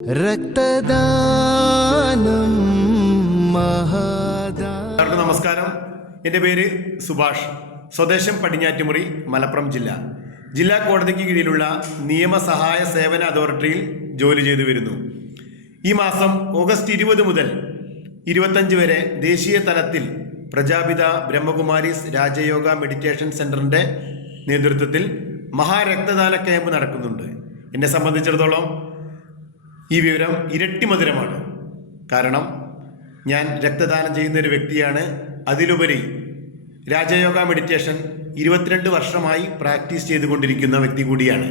രക്തദാനം മഹാദാനം. നമസ്കാരം. എൻ്റെ പേര് സുഭാഷ്. സ്വദേശം പടിഞ്ഞാറ്റുമുറി, മലപ്പുറം ജില്ല. ജില്ലാ കോടതിക്ക് കീഴിലുള്ള നിയമസഹായ സേവന അതോറിറ്റിയിൽ ജോലി ചെയ്തു വരുന്നു. ഈ മാസം ഓഗസ്റ്റ് 20 മുതൽ 25 വരെ ദേശീയ തലത്തിൽ പ്രജാപിത ബ്രഹ്മകുമാരീസ് രാജയോഗ മെഡിറ്റേഷൻ സെന്ററിന്റെ നേതൃത്വത്തിൽ മഹാരക്തദാന ക്യാമ്പ് നടക്കുന്നുണ്ട്. എന്നെ സംബന്ധിച്ചിടത്തോളം ഈ വിവരം ഇരട്ടി മധുരമാണ്. കാരണം ഞാൻ രക്തദാനം ചെയ്യുന്ന ഒരു വ്യക്തിയാണ്. അതിലുപരി രാജയോഗ മെഡിറ്റേഷൻ 22 വർഷമായി പ്രാക്ടീസ് ചെയ്തുകൊണ്ടിരിക്കുന്ന വ്യക്തി കൂടിയാണ്.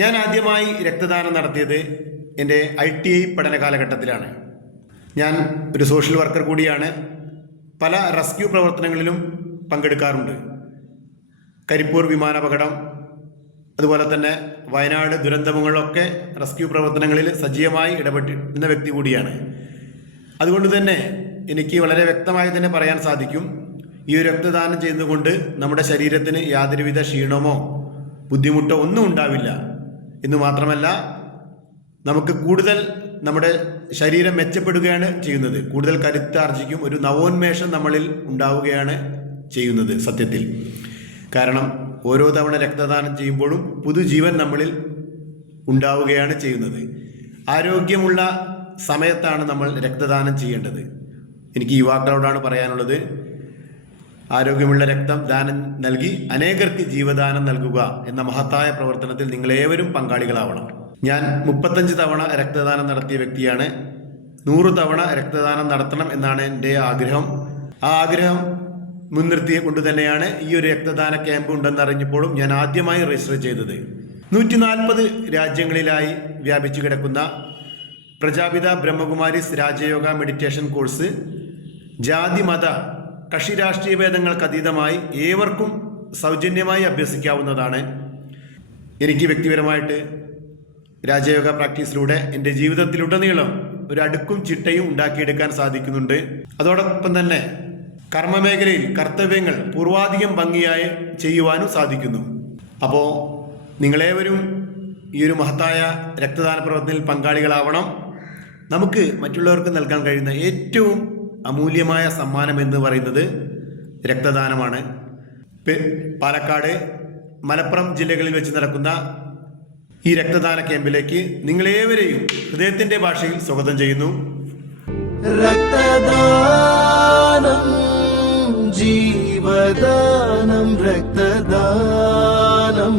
ഞാൻ ആദ്യമായി രക്തദാനം നടത്തിയത് എൻ്റെ ITI പഠന കാലഘട്ടത്തിലാണ്. ഞാൻ ഒരു സോഷ്യൽ വർക്കർ കൂടിയാണ്. പല റെസ്ക്യൂ പ്രവർത്തനങ്ങളിലും പങ്കെടുക്കാറുണ്ട്. കരിപ്പൂർ വിമാനാപകടം, അതുപോലെ തന്നെ വയനാട് ദുരന്തങ്ങളിലൊക്കെ റെസ്ക്യൂ പ്രവർത്തനങ്ങളിൽ സജീവമായി ഇടപെട്ടിരുന്ന വ്യക്തി കൂടിയാണ്. അതുകൊണ്ട് തന്നെ എനിക്ക് വളരെ വ്യക്തമായി തന്നെ പറയാൻ സാധിക്കും, ഈ ഒരു രക്തദാനം ചെയ്യുന്നതുകൊണ്ട് നമ്മുടെ ശരീരത്തിന് യാതൊരുവിധ ക്ഷീണമോ ബുദ്ധിമുട്ടോ ഒന്നും ഉണ്ടാവില്ല എന്ന് മാത്രമല്ല, നമുക്ക് കൂടുതൽ നമ്മുടെ ശരീരം മെച്ചപ്പെടുകയാണ് ചെയ്യുന്നത്. കൂടുതൽ കരുത്താർജിക്കും, ഒരു നവോന്മേഷം നമ്മളിൽ ഉണ്ടാവുകയാണ് ചെയ്യുന്നത് സത്യത്തിൽ. കാരണം ഓരോ തവണ രക്തദാനം ചെയ്യുമ്പോഴും പുതുജീവൻ നമ്മളിൽ ഉണ്ടാവുകയാണ് ചെയ്യുന്നത്. ആരോഗ്യമുള്ള സമയത്താണ് നമ്മൾ രക്തദാനം ചെയ്യേണ്ടത്. എനിക്ക് യുവാക്കളോടാണ് പറയാനുള്ളത്, ആരോഗ്യമുള്ള രക്തം ദാനം നൽകി അനേകർക്ക് ജീവദാനം നൽകുക എന്ന മഹത്തായ പ്രവർത്തനത്തിൽ നിങ്ങളേവരും പങ്കാളികളാവണം. ഞാൻ 35 തവണ രക്തദാനം നടത്തിയ വ്യക്തിയാണ്. 100 തവണ രക്തദാനം നടത്തണം എന്നാണ് എൻ്റെ ആഗ്രഹം. ആ ആഗ്രഹം മുൻനിർത്തിയെ കൊണ്ട് തന്നെയാണ് ഈ ഒരു രക്തദാന ക്യാമ്പ് ഉണ്ടെന്നറിഞ്ഞപ്പോഴും ഞാൻ ആദ്യമായി രജിസ്റ്റർ ചെയ്തത്. 140 രാജ്യങ്ങളിലായി വ്യാപിച്ചു കിടക്കുന്ന പ്രജാപിത ബ്രഹ്മകുമാരീസ് രാജയോഗ മെഡിറ്റേഷൻ കോഴ്സ് ജാതി മത കക്ഷി രാഷ്ട്രീയ ഭേദങ്ങൾക്ക് അതീതമായി ഏവർക്കും സൗജന്യമായി അഭ്യസിക്കാവുന്നതാണ്. എനിക്ക് വ്യക്തിപരമായിട്ട് രാജയോഗ പ്രാക്ടീസിലൂടെ എൻ്റെ ജീവിതത്തിലുടനീളം ഒരു അടുക്കും ചിട്ടയും ഉണ്ടാക്കിയെടുക്കാൻ സാധിക്കുന്നുണ്ട്. അതോടൊപ്പം തന്നെ കർമ്മമേഖലയിൽ കർത്തവ്യങ്ങൾ പൂർവാധികം ഭംഗിയായി ചെയ്യുവാനും സാധിക്കുന്നു. അപ്പോൾ നിങ്ങളേവരും ഈ ഒരു മഹത്തായ രക്തദാന പ്രവർത്തനത്തിൽ പങ്കാളികളാവണം. നമുക്ക് മറ്റുള്ളവർക്ക് നൽകാൻ കഴിയുന്ന ഏറ്റവും അമൂല്യമായ സമ്മാനം എന്ന് പറയുന്നത് രക്തദാനമാണ്. പാലക്കാട്, മലപ്പുറം ജില്ലകളിൽ വെച്ച് നടക്കുന്ന ഈ രക്തദാന ക്യാമ്പിലേക്ക് നിങ്ങളേവരെയും ഹൃദയത്തിൻ്റെ ഭാഷയിൽ സ്വാഗതം ചെയ്യുന്നു. രക്തദാനം ജീവദാനം, രക്തദാനം